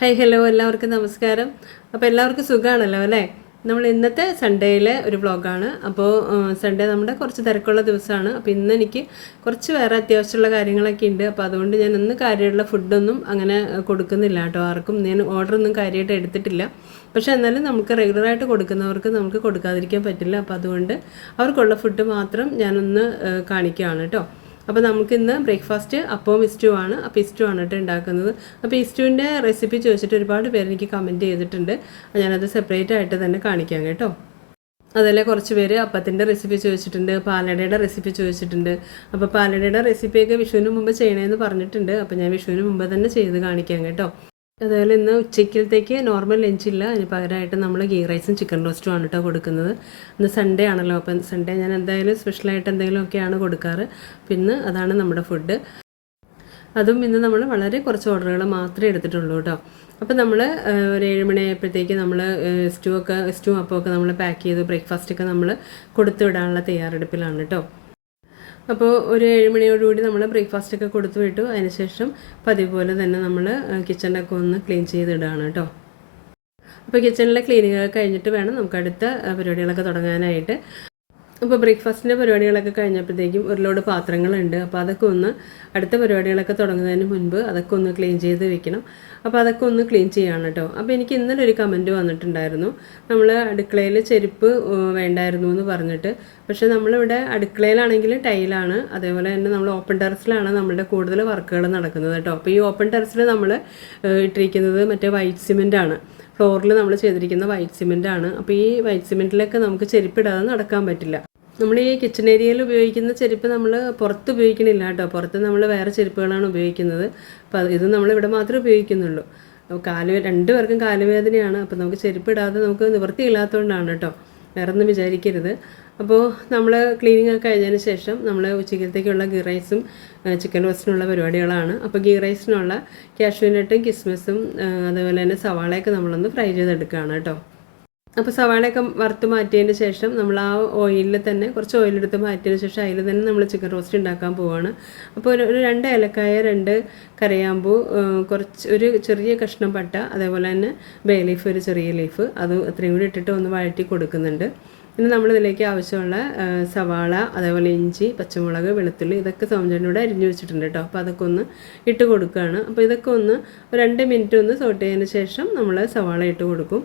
Hello എല്ലാവർക്കും നമസ്കാരം. അപ്പോൾ എല്ലാവർക്കും സുഖമാണല്ലോ അല്ലേ? നമ്മൾ ഇന്നത്തെ സൺഡേയിലെ ഒരു വ്ളോഗാണ്. അപ്പോൾ സൺഡേ നമ്മുടെ കുറച്ച് തിരക്കുള്ള ദിവസമാണ്. അപ്പോൾ ഇന്ന് എനിക്ക് കുറച്ച് വേറെ അത്യാവശ്യമുള്ള കാര്യങ്ങളൊക്കെ ഉണ്ട്. അപ്പോൾ അതുകൊണ്ട് ഞാൻ ഇന്ന് കാര്യമായിട്ടുള്ള ഫുഡൊന്നും അങ്ങനെ കൊടുക്കുന്നില്ല കേട്ടോ. ആർക്കും ഞാൻ ഓർഡറൊന്നും കാര്യമായിട്ട് എടുത്തിട്ടില്ല. പക്ഷേ എന്നാലും നമുക്ക് റെഗുലറായിട്ട് കൊടുക്കുന്നവർക്ക് നമുക്ക് കൊടുക്കാതിരിക്കാൻ പറ്റില്ല. അപ്പോൾ അതുകൊണ്ട് അവർക്കുള്ള ഫുഡ് മാത്രം ഞാനൊന്ന് കാണിക്കുകയാണ് കേട്ടോ. അപ്പോൾ നമുക്കിന്ന് ബ്രേക്ക്ഫാസ്റ്റ് അപ്പവും ഇസ്റ്റു ആണ്. അപ്പോൾ ഇസ്റ്റു ആണ് കേട്ടോ ഉണ്ടാക്കുന്നത്. അപ്പോൾ ഇസ്റ്റുവിൻ്റെ റെസിപ്പി ചോദിച്ചിട്ട് ഒരുപാട് പേര് എനിക്ക് കമൻറ്റ് ചെയ്തിട്ടുണ്ട്. ഞാനത് സെപ്പറേറ്റ് ആയിട്ട് തന്നെ കാണിക്കാം കേട്ടോ. അതല്ലേ കുറച്ച് പേര് അപ്പത്തിൻ്റെ റെസിപ്പി ചോദിച്ചിട്ടുണ്ട്, പാലടയുടെ റെസിപ്പി ചോദിച്ചിട്ടുണ്ട്. അപ്പോൾ പാലടയുടെ റെസിപ്പിയൊക്കെ വിഷുവിന് മുമ്പ് ചെയ്യണമെന്ന് പറഞ്ഞിട്ടുണ്ട്. അപ്പോൾ ഞാൻ വിഷുവിന് മുമ്പ് തന്നെ ചെയ്ത് കാണിക്കാം കേട്ടോ. അതുപോലെ ഇന്ന് ഉച്ചയ്ക്കലത്തേക്ക് നോർമൽ ലഞ്ചില്ല. അതിന് പകരമായിട്ട് നമ്മൾ ഗീ റൈസും ചിക്കൻ റോസ്റ്റും ആണ് കേട്ടോ കൊടുക്കുന്നത്. ഇന്ന് സൺഡേ ആണല്ലോ. അപ്പം സൺഡേ ഞാൻ എന്തായാലും സ്പെഷ്യലായിട്ട് എന്തെങ്കിലുമൊക്കെയാണ് കൊടുക്കാറ്. പിന്നെ അതാണ് നമ്മുടെ ഫുഡ്. അതും ഇന്ന് നമ്മൾ വളരെ കുറച്ച് ഓർഡറുകൾ മാത്രമേ എടുത്തിട്ടുള്ളൂ കേട്ടോ. അപ്പോൾ നമ്മൾ ഒരു 7 മണിയായപ്പോഴത്തേക്ക് നമ്മൾ സ്റ്റൂ അപ്പമൊക്കെ നമ്മൾ പാക്ക് ചെയ്ത് ബ്രേക്ക്ഫാസ്റ്റൊക്കെ നമ്മൾ കൊടുത്തു വിടാനുള്ള തയ്യാറെടുപ്പിലാണ് കേട്ടോ. അപ്പോൾ ഒരു 7 മണിയോടുകൂടി നമ്മൾ ബ്രേക്ക്ഫാസ്റ്റൊക്കെ കൊടുത്തു വിട്ടു. അതിനുശേഷം പതിവ് പോലെ തന്നെ നമ്മൾ കിച്ചണൊക്കെ ഒന്ന് ക്ലീൻ ചെയ്തിടുകയാണ് കേട്ടോ. അപ്പോൾ കിച്ചണിലെ ക്ലീനിങ് കഴിഞ്ഞിട്ട് വേണം നമുക്ക് അടുത്ത പരിപാടികളൊക്കെ തുടങ്ങാനായിട്ട്. അപ്പോൾ ബ്രേക്ക്ഫാസ്റ്റിൻ്റെ പരിപാടികളൊക്കെ കഴിഞ്ഞപ്പോഴത്തേക്കും ഒരു ലോഡ് പാത്രങ്ങളുണ്ട്. അപ്പോൾ അതൊക്കെ ഒന്ന് അടുത്ത പരിപാടികളൊക്കെ തുടങ്ങുന്നതിന് മുൻപ് അതൊക്കെ ഒന്ന് ക്ലീൻ ചെയ്ത് വെക്കണം. അപ്പോൾ അതൊക്കെ ഒന്ന് ക്ലീൻ ചെയ്യണം കേട്ടോ. അപ്പോൾ എനിക്ക് ഇന്നലെ ഒരു കമൻറ്റ് വന്നിട്ടുണ്ടായിരുന്നു, നമ്മൾ അടുക്കളയിൽ ചെരുപ്പ് വേണ്ടായിരുന്നു എന്ന് പറഞ്ഞിട്ട്. പക്ഷേ നമ്മളിവിടെ അടുക്കളയിലാണെങ്കിൽ ടൈലാണ്, അതേപോലെ തന്നെ നമ്മൾ ഓപ്പൺ ടെറസിലാണ് നമ്മളുടെ കൂടുതൽ വർക്കുകൾ നടക്കുന്നത് കേട്ടോ. അപ്പോൾ ഈ ഓപ്പൺ ടെറസിൽ നമ്മൾ ഇട്ടിരിക്കുന്നത് മറ്റേ വൈറ്റ് സിമെൻ്റ് ആണ്. ഫ്ലോറിൽ നമ്മൾ ചെയ്തിരിക്കുന്ന വൈറ്റ് സിമെൻ്റ് ആണ്. അപ്പോൾ ഈ വൈറ്റ് സിമെൻറ്റിലൊക്കെ നമുക്ക് ചെരുപ്പിടാതെ നടക്കാൻ പറ്റില്ല. നമ്മൾ ഈ കിച്ചൺ ഏരിയയിൽ ഉപയോഗിക്കുന്ന ചെരുപ്പ് നമ്മൾ പുറത്ത് ഉപയോഗിക്കണില്ല കേട്ടോ. പുറത്ത് നമ്മൾ വേറെ ചെരുപ്പുകളാണ് ഉപയോഗിക്കുന്നത്. അപ്പോൾ ഇത് നമ്മളിവിടെ മാത്രമേ ഉപയോഗിക്കുന്നുള്ളൂ. രണ്ടുപേർക്കും കാലുവേദനയാണ്. അപ്പോൾ നമുക്ക് ചെരുപ്പിടാതെ നമുക്ക് നിവൃത്തിയില്ലാത്തതുകൊണ്ടാണ് കേട്ടോ. വേറെ ഒന്നും വിചാരിക്കരുത്. അപ്പോൾ നമ്മൾ ക്ലീനിങ് ഒക്കെ കഴിഞ്ഞതിന് ശേഷം നമ്മൾ ഉച്ചക്കലത്തേക്കുള്ള ഗീ റൈസും ചിക്കൻ റോസ്റ്റിനുള്ള പരിപാടികളാണ്. അപ്പോൾ ഗീ റൈസിനുള്ള കാഷ്യൂനട്ടും കിസ്മിസും അതുപോലെ തന്നെ സവാളയൊക്കെ നമ്മളൊന്ന് ഫ്രൈ ചെയ്തെടുക്കുകയാണ് കേട്ടോ. അപ്പോൾ സവാളയൊക്കെ വറുത്ത് മാറ്റിയതിന് ശേഷം നമ്മൾ ആ ഓയിലിൽ തന്നെ കുറച്ച് ഓയിലെടുത്ത് മാറ്റിയതിന് ശേഷം അതിൽ തന്നെ നമ്മൾ ചിക്കൻ റോസ്റ്റ് ഉണ്ടാക്കാൻ പോവുകയാണ്. അപ്പോൾ ഒരു 2 ഏലക്കായ, 2 കരയാമ്പൂ, ഒരു ചെറിയ കഷ്ണം പട്ട, അതേപോലെ തന്നെ ബേ ലീഫ്, ഒരു ചെറിയ ലീഫ്, അത് അത്രയും കൂടി ഇട്ടിട്ട് ഒന്ന് വഴറ്റി കൊടുക്കുന്നുണ്ട്. പിന്നെ നമ്മളിതിലേക്ക് ആവശ്യമുള്ള സവാള, അതേപോലെ ഇഞ്ചി, പച്ചമുളക്, വെളുത്തുള്ളി ഇതൊക്കെ സോമചേട്ടനോട് അരിഞ്ഞു വെച്ചിട്ടുണ്ട് കേട്ടോ. അപ്പോൾ അതൊക്കെ ഒന്ന് ഇട്ട് കൊടുക്കുകയാണ്. അപ്പോൾ ഇതൊക്കെ ഒന്ന് 2 മിനിറ്റ് ഒന്ന് സോട്ട് ചെയ്തതിന് ശേഷം നമ്മൾ സവാള ഇട്ട് കൊടുക്കും.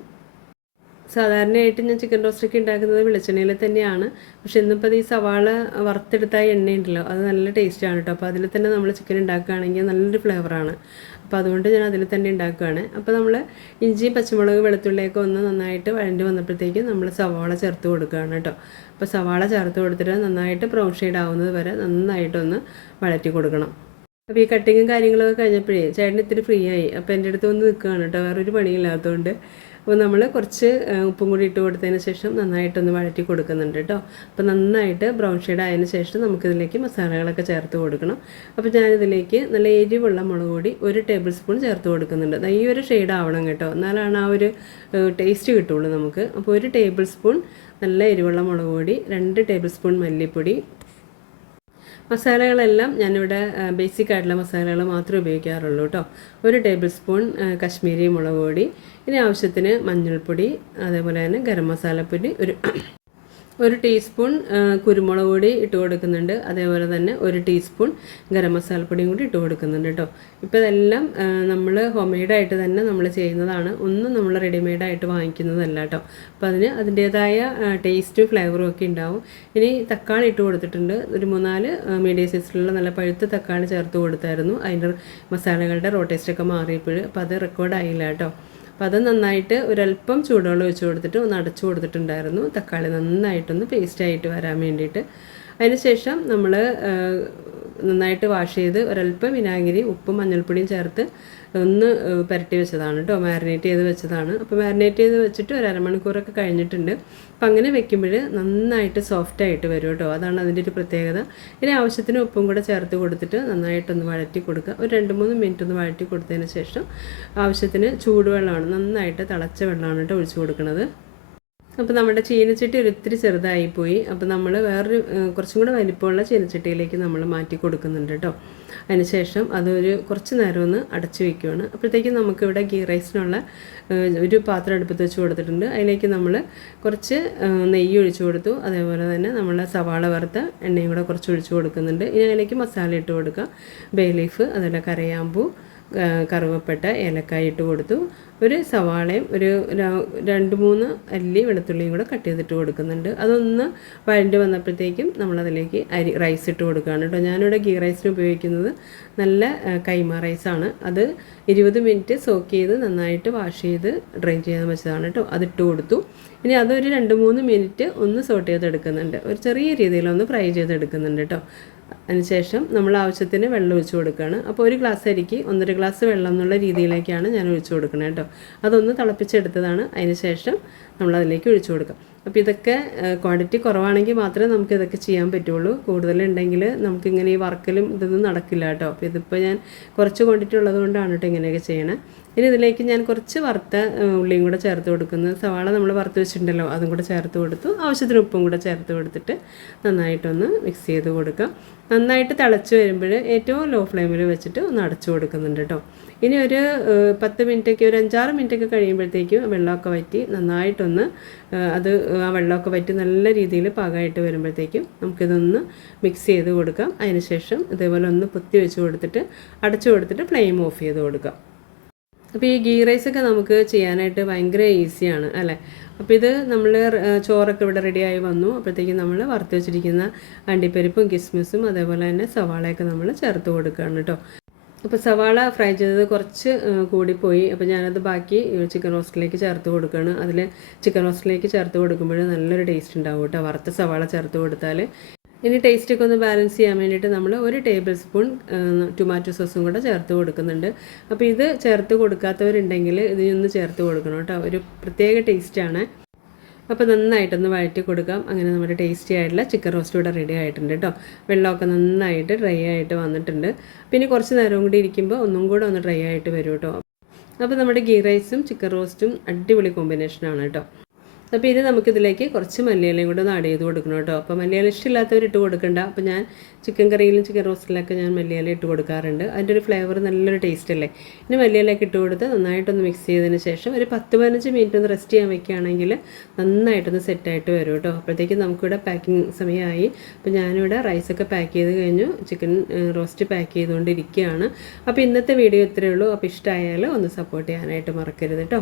സാധാരണയായിട്ട് ഞാൻ ചിക്കൻ റോസ്റ്റൊക്കെ ഉണ്ടാക്കുന്നത് വെളിച്ചെണ്ണയിൽ തന്നെയാണ്. പക്ഷെ ഇന്നിപ്പോൾ ഈ സവാള വറുത്തെടുത്തായ എണ്ണയുണ്ടല്ലോ, അത് നല്ല ടേസ്റ്റാണ് കേട്ടോ. അപ്പോൾ അതിൽ തന്നെ നമ്മൾ ചിക്കൻ ഉണ്ടാക്കുകയാണെങ്കിൽ നല്ലൊരു ഫ്ലേവറാണ്. അപ്പോൾ അതുകൊണ്ട് ഞാൻ അതിൽ തന്നെ ഉണ്ടാക്കുകയാണ്. അപ്പോൾ നമ്മൾ ഇഞ്ചി, പച്ചമുളക്, വെളുത്തുള്ളിയൊക്കെ ഒന്ന് നന്നായിട്ട് വഴണ്ടി വന്നപ്പോഴത്തേക്കും നമ്മൾ സവാള ചേർത്ത് കൊടുക്കുകയാണ് കേട്ടോ. അപ്പോൾ സവാള ചേർത്ത് കൊടുത്തിട്ട് നന്നായിട്ട് ബ്രൗൺ ഷെയ്ഡ് ആവുന്നത് വരെ നന്നായിട്ടൊന്ന് വഴറ്റി കൊടുക്കണം. അപ്പോൾ ഈ കട്ടിങ്ങും കാര്യങ്ങളൊക്കെ കഴിഞ്ഞപ്പോഴേ ചേട്ടൻ ഇത്തിരി ഫ്രീ ആയി. അപ്പോൾ എൻ്റെ അടുത്ത് വന്ന് നിൽക്കുകയാണ് കേട്ടോ, വേറൊരു പണിയില്ലാത്തതുകൊണ്ട്. അപ്പോൾ നമ്മൾ കുറച്ച് ഉപ്പും കൂടി ഇട്ട് കൊടുത്തതിന് ശേഷം നന്നായിട്ടൊന്ന് വഴറ്റി കൊടുക്കുന്നുണ്ട് കേട്ടോ. അപ്പോൾ നന്നായിട്ട് ബ്രൗൺ ഷെയ്ഡ് ആയതിന് ശേഷം നമുക്കിതിലേക്ക് മസാലകളൊക്കെ ചേർത്ത് കൊടുക്കണം. അപ്പോൾ ഞാനിതിലേക്ക് നല്ല എരിവുള്ള മുളക് പൊടി 1 ടേബിൾ സ്പൂൺ ചേർത്ത് കൊടുക്കുന്നുണ്ട്. ഈ ഒരു ഷെയ്ഡ് ആവണം കേട്ടോ, എന്നാലാണ് ആ ഒരു ടേസ്റ്റ് കിട്ടുള്ളൂ നമുക്ക്. അപ്പോൾ 1 ടേബിൾ സ്പൂൺ നല്ല എരിവുള്ള മുളക് പൊടി, 2 ടേബിൾ സ്പൂൺ മല്ലിപ്പൊടി. മസാലകളെല്ലാം ഞാനിവിടെ ബേസിക് ആയിട്ടുള്ള മസാലകൾ മാത്രമേ ഉപയോഗിക്കാറുള്ളൂ കേട്ടോ. 1 ടേബിൾ സ്പൂൺ കശ്മീരി മുളക് പൊടി, ഇനി ആവശ്യത്തിന് മഞ്ഞൾപ്പൊടി, അതേപോലെ തന്നെ ഗരം മസാലപ്പൊടി, ഒരു ടീസ്പൂൺ കുരുമുളക് പൊടി ഇട്ട് കൊടുക്കുന്നുണ്ട്. അതേപോലെ തന്നെ 1 ടീസ്പൂൺ ഗരം മസാലപ്പൊടിയും കൂടി ഇട്ട് കൊടുക്കുന്നുണ്ട് കേട്ടോ. ഇപ്പോൾ ഇതെല്ലാം നമ്മൾ ഹോം മെയ്ഡായിട്ട് തന്നെ നമ്മൾ ചെയ്യുന്നതാണ്, ഒന്നും നമ്മൾ റെഡിമെയ്ഡായിട്ട് വാങ്ങിക്കുന്നതല്ല കേട്ടോ. അപ്പോൾ അതിൻ്റേതായ ടേസ്റ്റും ഫ്ലേവറും ഒക്കെ ഉണ്ടാവും. ഇനി തക്കാളി ഇട്ട് കൊടുത്തിട്ടുണ്ട്. ഒരു 3-4 മീഡിയം സൈസിലുള്ള നല്ല പഴുത്ത തക്കാളി ചേർത്ത് കൊടുത്തായിരുന്നു. അതിൻ്റെ മസാലകളുടെ ടേസ്റ്റൊക്കെ മാറിയപ്പോൾ അപ്പോൾ അത് റെക്കോർഡായില്ല കേട്ടോ. അപ്പോൾ അത് നന്നായിട്ട് ഒരല്പം ചൂടുവെള്ളം ഒഴിച്ച് കൊടുത്തിട്ട് ഒന്ന് അടച്ചു കൊടുത്തിട്ടുണ്ടായിരുന്നു, തക്കാളി നന്നായിട്ടൊന്ന് പേസ്റ്റായിട്ട് വരാൻ വേണ്ടിയിട്ട്. അതിനുശേഷം നമ്മൾ നന്നായിട്ട് വാഷ് ചെയ്ത് ഒരല്പം വിനാഗിരി, ഉപ്പും മഞ്ഞൾപ്പൊടിയും ചേർത്ത് ഒന്ന് പുരട്ടി വെച്ചതാണ് കേട്ടോ, മാരിനേറ്റ് ചെയ്ത് വെച്ചതാണ്. അപ്പോൾ മാരിനേറ്റ് ചെയ്ത് വെച്ചിട്ട് ഒരു അരമണിക്കൂറൊക്കെ കഴിഞ്ഞിട്ടുണ്ട്. അപ്പം അങ്ങനെ വെക്കുമ്പോൾ നന്നായിട്ട് സോഫ്റ്റായിട്ട് വരും കേട്ടോ, അതാണ് അതിൻ്റെ ഒരു പ്രത്യേകത. ഇനി ആവശ്യത്തിന് ഉപ്പും കൂടെ ചേർത്ത് കൊടുത്തിട്ട് നന്നായിട്ടൊന്ന് വഴറ്റി കൊടുക്കുക. ഒരു 2-3 മിനിറ്റ് ഒന്ന് വഴറ്റി കൊടുത്തതിന് ശേഷം ആവശ്യത്തിന് ചൂടുവെള്ളമാണ്, നന്നായിട്ട് തിളച്ച വെള്ളമാണ് കേട്ടോ ഒഴിച്ച് കൊടുക്കുന്നത്. അപ്പോൾ നമ്മുടെ ചീനച്ചട്ടി ഒരിത്തിരി ചെറുതായിപ്പോയി. അപ്പോൾ നമ്മൾ വേറൊരു കുറച്ചും കൂടെ വലിപ്പമുള്ള ചീനച്ചട്ടിയിലേക്ക് നമ്മൾ മാറ്റി കൊടുക്കുന്നുണ്ട് കേട്ടോ. അതിനുശേഷം അതൊരു കുറച്ച് നേരം ഒന്ന് അടച്ചു വയ്ക്കുകയാണ്. അപ്പോഴത്തേക്കും നമുക്കിവിടെ ഗീ റൈസിനുള്ള ഒരു പാത്രം അടുപ്പത്ത് വെച്ച് കൊടുത്തിട്ടുണ്ട്. അതിലേക്ക് നമ്മൾ കുറച്ച് നെയ്യ് ഒഴിച്ചു കൊടുത്തു. അതേപോലെ തന്നെ നമ്മൾ സവാള വറുത്ത എണ്ണയും കൂടെ കുറച്ച് ഒഴിച്ചു കൊടുക്കുന്നുണ്ട്. ഇനി അതിലേക്ക് മസാല ഇട്ട് കൊടുക്കുക. ബേ ലീഫ്, അതുപോലെ കരയാമ്പൂ, കറുവപ്പട്ട, ഏലക്കായ ഇട്ട് കൊടുത്തു. ഒരു സവാളയും ഒരു 2-3 അല്ലി വെളുത്തുള്ളിയും കൂടെ കട്ട് ചെയ്തിട്ട് കൊടുക്കുന്നുണ്ട്. അതൊന്ന് വഴണ്ടി വന്നപ്പോഴത്തേക്കും നമ്മളതിലേക്ക് റൈസ് ഇട്ട് കൊടുക്കുകയാണ് കേട്ടോ. ഞാനിവിടെ ഗീ റൈസിന് ഉപയോഗിക്കുന്നത് നല്ല കൈമ റൈസാണ്. അത് 20 മിനിറ്റ് സോക്ക് ചെയ്ത് നന്നായിട്ട് വാഷ് ചെയ്ത് ഡ്രെയിൻ ചെയ്യാൻ വെച്ചതാണ് കേട്ടോ. അതിട്ട് കൊടുത്തു. ഇനി അതൊരു 2-3 മിനിറ്റ് ഒന്ന് സോട്ട് ചെയ്തെടുക്കുന്നുണ്ട്. ഒരു ചെറിയ രീതിയിലൊന്ന് ഫ്രൈ ചെയ്തെടുക്കുന്നുണ്ട് കേട്ടോ. അതിനുശേഷം നമ്മൾ ആവശ്യത്തിന് വെള്ളം ഒഴിച്ച് കൊടുക്കുകയാണ്. അപ്പോൾ ഒരു ഗ്ലാസ് അരിക്ക് 1.5 ഗ്ലാസ് വെള്ളം എന്നുള്ള രീതിയിലേക്കാണ് ഞാൻ ഒഴിച്ച് കൊടുക്കുന്നത് കേട്ടോ. അതൊന്ന് തിളപ്പിച്ചെടുത്തതാണ്. അതിനുശേഷം നമ്മളതിലേക്ക് ഒഴിച്ച് കൊടുക്കാം. അപ്പോൾ ഇതൊക്കെ ക്വാണ്ടിറ്റി കുറവാണെങ്കിൽ മാത്രമേ നമുക്ക് ഇതൊക്കെ ചെയ്യാൻ പറ്റുള്ളൂ. കൂടുതലുണ്ടെങ്കിൽ നമുക്കിങ്ങനെ ഈ വറക്കലും ഇതൊന്നും നടക്കില്ല കേട്ടോ. അപ്പോൾ ഇതിപ്പോൾ ഞാൻ കുറച്ച് ക്വാണ്ടിറ്റി ഉള്ളത് കൊണ്ടാണ് കേട്ടോ ഇങ്ങനെയൊക്കെ ചെയ്യണേ. ഇനി ഇതിലേക്ക് ഞാൻ കുറച്ച് വറുത്ത ഉള്ളിയും കൂടെ ചേർത്ത് കൊടുക്കുന്നു. സവാള നമ്മൾ വറുത്ത് വെച്ചിട്ടുണ്ടല്ലോ, അതും കൂടെ ചേർത്ത് കൊടുത്തു. ആവശ്യത്തിന് ഉപ്പും കൂടെ ചേർത്ത് കൊടുത്തിട്ട് നന്നായിട്ടൊന്ന് മിക്സ് ചെയ്ത് കൊടുക്കാം. നന്നായിട്ട് തിളച്ച് വരുമ്പോൾ ഏറ്റവും ലോ ഫ്ലെയിമിൽ വെച്ചിട്ട് ഒന്ന് അടച്ചു കൊടുക്കുന്നുണ്ട് കേട്ടോ. ഇനി ഒരു 10 മിനിറ്റൊക്കെ, ഒരു 5-6 മിനിറ്റൊക്കെ കഴിയുമ്പോഴത്തേക്കും വെള്ളമൊക്കെ വറ്റി നന്നായിട്ടൊന്ന് ആ വെള്ളമൊക്കെ വറ്റി നല്ല രീതിയിൽ പാകമായിട്ട് വരുമ്പോഴത്തേക്കും നമുക്കിതൊന്ന് മിക്സ് ചെയ്ത് കൊടുക്കാം. അതിനുശേഷം ഇതേപോലെ ഒന്ന് പൊത്തി വെച്ച് കൊടുത്തിട്ട് അടച്ചു കൊടുത്തിട്ട് ഫ്ലെയിം ഓഫ് ചെയ്ത് കൊടുക്കാം. അപ്പോൾ ഈ ഗീ റൈസൊക്കെ നമുക്ക് ചെയ്യാനായിട്ട് ഭയങ്കര ഈസിയാണ് അല്ലേ. അപ്പോൾ ഇത് നമ്മൾ ചോറൊക്കെ ഇവിടെ റെഡിയായി വന്നു. അപ്പോഴത്തേക്കും നമ്മൾ വറുത്ത് വെച്ചിരിക്കുന്ന അണ്ടിപ്പരിപ്പും കിസ്മിസും അതേപോലെ തന്നെ സവാളയൊക്കെ നമ്മൾ ചേർത്ത് കൊടുക്കുകയാണ് കേട്ടോ. അപ്പോൾ സവാള ഫ്രൈ ചെയ്തത് കുറച്ച് കൂടിപ്പോയി. അപ്പോൾ ഞാനത് ബാക്കി ചിക്കൻ റോസ്റ്റിലേക്ക് ചേർത്ത് കൊടുക്കുകയാണ്. അതിൽ ചിക്കൻ റോസ്റ്റിലേക്ക് ചേർത്ത് കൊടുക്കുമ്പോൾ നല്ലൊരു ടേസ്റ്റ് ഉണ്ടാവും കേട്ടോ, വറുത്ത സവാള ചേർത്ത് കൊടുത്താൽ. ഇനി ടേസ്റ്റൊക്കെ ഒന്ന് ബാലൻസ് ചെയ്യാൻ വേണ്ടിയിട്ട് നമ്മൾ 1 ടേബിൾ സ്പൂൺ ടൊമാറ്റോ സോസും കൂടെ ചേർത്ത് കൊടുക്കുന്നുണ്ട്. അപ്പോൾ ഇത് ചേർത്ത് കൊടുക്കാത്തവരുണ്ടെങ്കിൽ ഇതിനൊന്ന് ചേർത്ത് കൊടുക്കണം കേട്ടോ. ഒരു പ്രത്യേക ടേസ്റ്റാണ്. അപ്പോൾ നന്നായിട്ടൊന്ന് വഴറ്റി കൊടുക്കാം. അങ്ങനെ നമ്മുടെ ടേസ്റ്റി ആയിട്ടുള്ള ചിക്കൻ റോസ്റ്റ് ഇവിടെ റെഡി ആയിട്ടുണ്ട് കേട്ടോ. വെള്ളമൊക്കെ നന്നായിട്ട് ഡ്രൈ ആയിട്ട് വന്നിട്ടുണ്ട്. പിന്നെ കുറച്ച് നേരം കൂടി ഇരിക്കുമ്പോൾ ഒന്നും കൂടെ ഒന്ന് ഡ്രൈ ആയിട്ട് വരും കേട്ടോ. അപ്പോൾ നമ്മുടെ ഗീ റൈസും ചിക്കൻ റോസ്റ്റും അടിപൊളി കോമ്പിനേഷനാണ് കേട്ടോ. അപ്പോൾ ഇനി നമുക്കിതിലേക്ക് കുറച്ച് മല്ലിയിലയും കൂടെ ഒന്ന് ആഡ് ചെയ്ത് കൊടുക്കണം കേട്ടോ. അപ്പോൾ മല്ലിയില ഇഷ്ടമില്ലാത്തവർ ഇട്ട് കൊടുക്കണ്ട. അപ്പോൾ ഞാൻ ചിക്കൻ കറിയിലും ചിക്കൻ റോസ്റ്റിലൊക്കെ ഞാൻ മല്ലിയില ഇട്ട് കൊടുക്കാറുണ്ട്. അതിൻ്റെ ഒരു ഫ്ലേവർ നല്ലൊരു ടേസ്റ്റ് അല്ലേ. ഇനി മല്ലിയിലയൊക്കെ ഇട്ട് കൊടുത്ത് നന്നായിട്ടൊന്ന് മിക്സ് ചെയ്തതിന് ശേഷം ഒരു 10-15 മിനിറ്റ് ഒന്ന് റെസ്റ്റ് ചെയ്യാൻ വെക്കുകയാണെങ്കിൽ നന്നായിട്ടൊന്ന് സെറ്റായിട്ട് വരും കേട്ടോ. അപ്പോഴത്തേക്കും നമുക്കിവിടെ പാക്കിംഗ് സമയമായി. അപ്പോൾ ഞാനിവിടെ റൈസൊക്കെ പാക്ക് ചെയ്ത് കഴിഞ്ഞു, ചിക്കൻ റോസ്റ്റ് പാക്ക് ചെയ്തുകൊണ്ടിരിക്കുകയാണ്. അപ്പോൾ ഇന്നത്തെ വീഡിയോ ഇത്രയേ ഉള്ളൂ. അപ്പോൾ ഇഷ്ടമായാൽ ഒന്ന് സപ്പോർട്ട് ചെയ്യാനായിട്ട് മറക്കരുത് കേട്ടോ.